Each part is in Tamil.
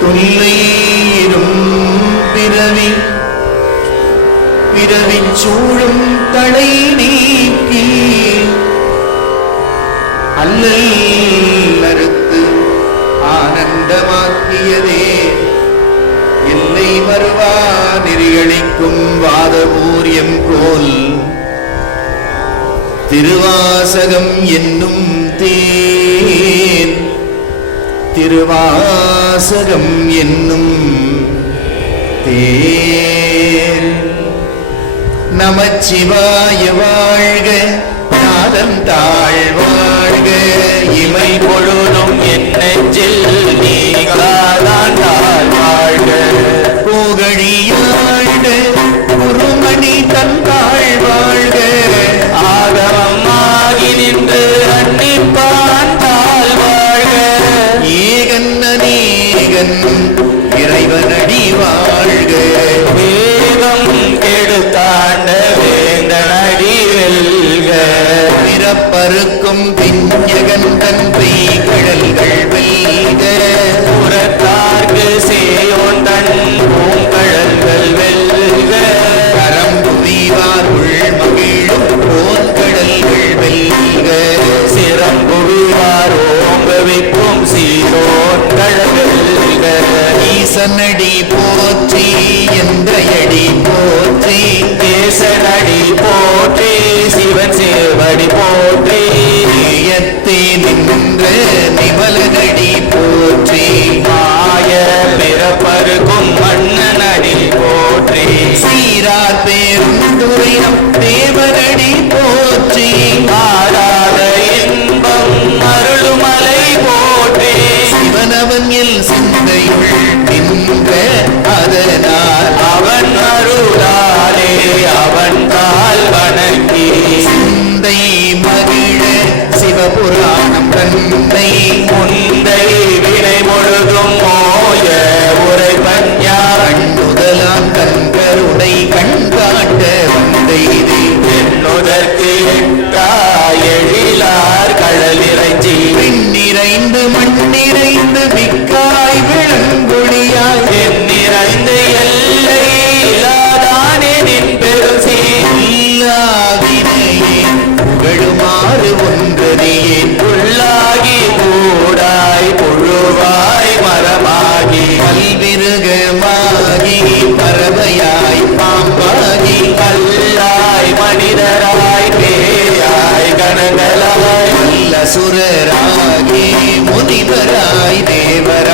துல்லையிரும் பிறவி பிறவி சூழும் தடை நீக்கி அல்லல் அறுத்து ஆனந்தமாக்கியதே எல்லை மறுவா நெறியளிக்கும் வாதபூரியம் போல் திருவாசகம் என்னும் தேன் திருவாசகம் என்னும் தேன். நமச்சிவாய வாழ்க நாதம் தாழ் வாழ்க இமை பொழுதும் என் நெஞ்சில் நீங்காதான் வாழ்க புகழியாழ்க குருமணி தன் தாழ் வாழ்க ஆகவமாகி நின்று அன்னிப்பான் தாழ் வாழ்க ஏகன் அநேகன் இறைவனடி வாழ்க வேகம் கெடுத்தாண்ட வேந்தனடி வெல்க பிறப்பருக்கும் பிஞ்சகந்தன் பெய்கடல்கள் வெல்க புறத்தார்க்கு சேயோன் தன் பூங்கடல்கள் வெல்க கரம்புவிவார் உள் மகிழும் போன்கடல்கள் வெல்க சிறம்புவிவார் ஓம்பவிக்கும் சீரோன் கடல்கள் வெல்க ஈசனடி போற்றி எந்தையடி போற்றி தேசனடி போற்றி சிவன் சேவடி போற்றி ஏயத்தே நின்ற நிமலனடி போற்றி மாய பிறப்பருக்கும் மன்னனடி போற்றி சீரார் பேருந்துரையம் தேவனடி போற்றி ஆராத இன்பம் அருளுமலை போற்றி சிவனவன் எல் சிந்தையுள் நின்ற அதனால் அவன் அருளாலே அவன் கால் வணங்கி சிந்தை மகிழ சிவபுராணம் தந்தை முந்தை வினை முழுதும் மோய உரை பஞ்சா கண்ணுதலாம் கண்கருடை கண்காட்ட வந்தை என்னுதற்கு எட்டா எழிலார் கடல் இறைஞ்சி விண்ணிறைந்து மண்ணிறைந்து மிக்காய் விளங்குடியாய் எண்ணிறைந்து எல்லை இல்லாதானே நின் பெரும் சீல்லாவினையே புகழுமாறு ஒன்றறியேன் உள்ளாகி கூடாய் புழுவாய் மரமாகி கல்விருகமாகி பறவையாய் பாம்பாகி கல்லாய் மனிதராய் பேயாய் கணங்களாய் நல்ல சுரராகி முனிவராய் தேவர்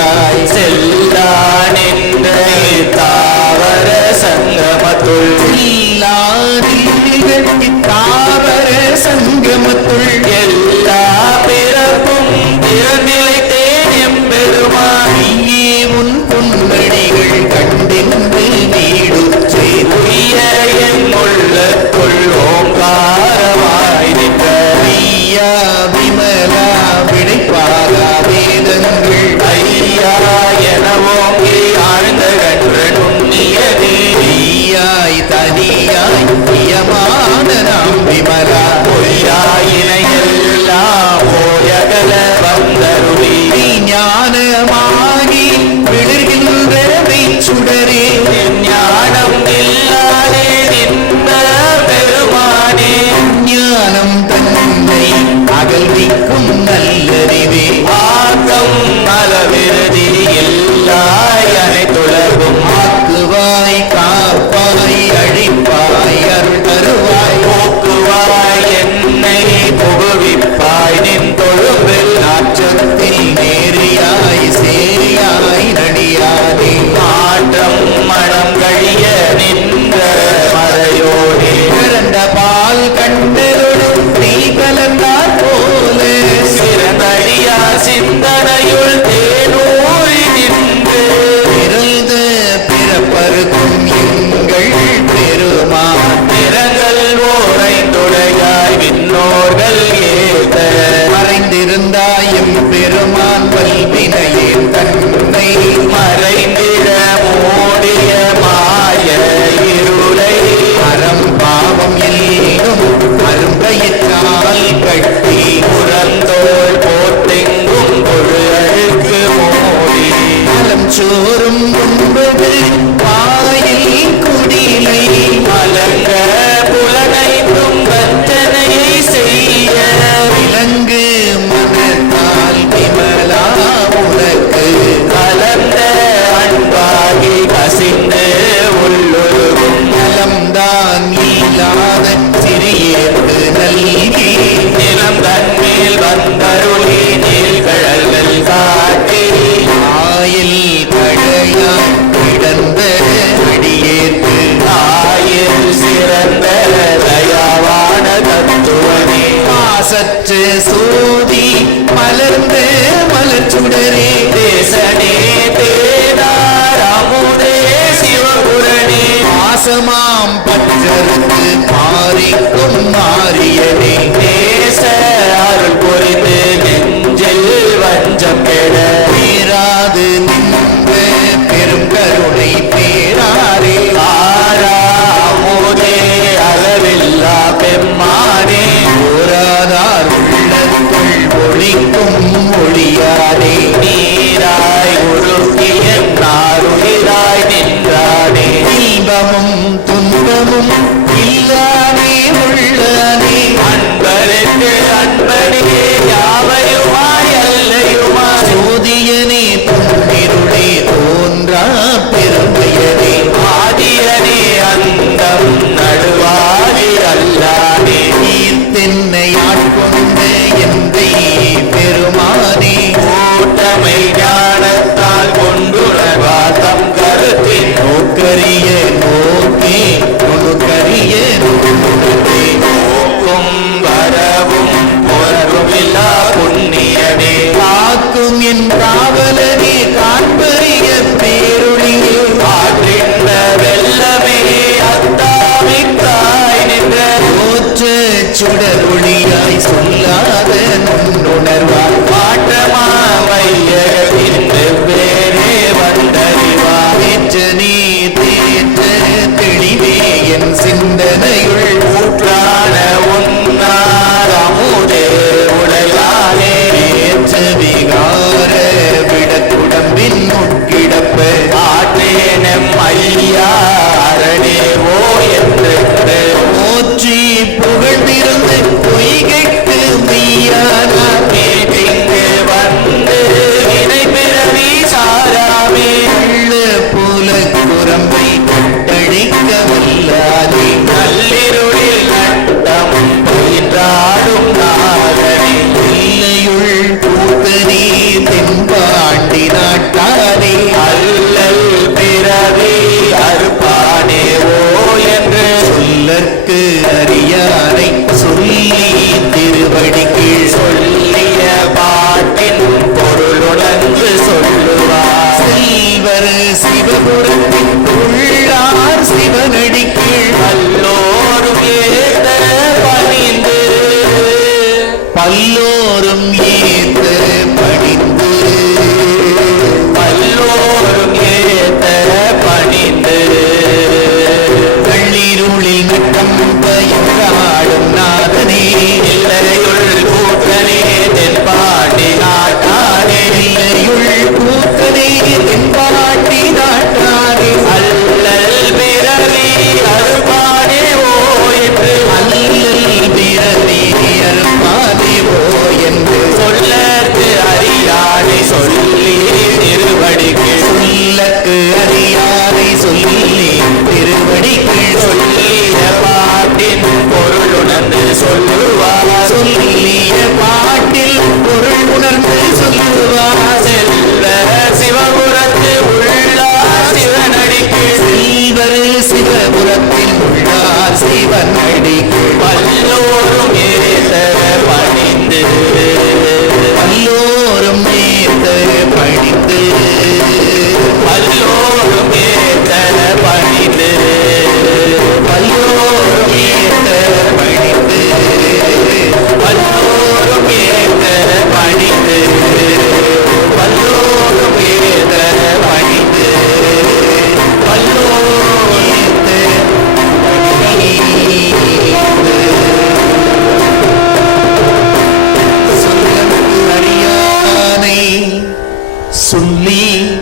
சொல்லி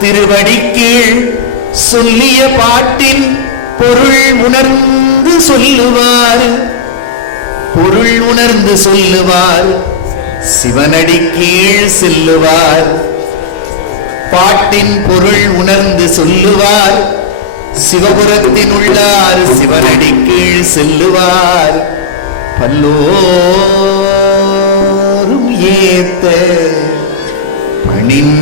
திருவடிக்கீழ் சொல்லிய பாட்டின் பொருள் உணர்ந்து சொல்லுவார். பொருள் உணர்ந்து சொல்லுவார். சிவனடி கீழ் செல்லுவார். பாட்டின் பொருள் உணர்ந்து சொல்லுவார். சிவபுரத்தின் உள்ளார் சிவனடி கீழ் செல்லுவார். பல்லோரும் ஏத்த பணின்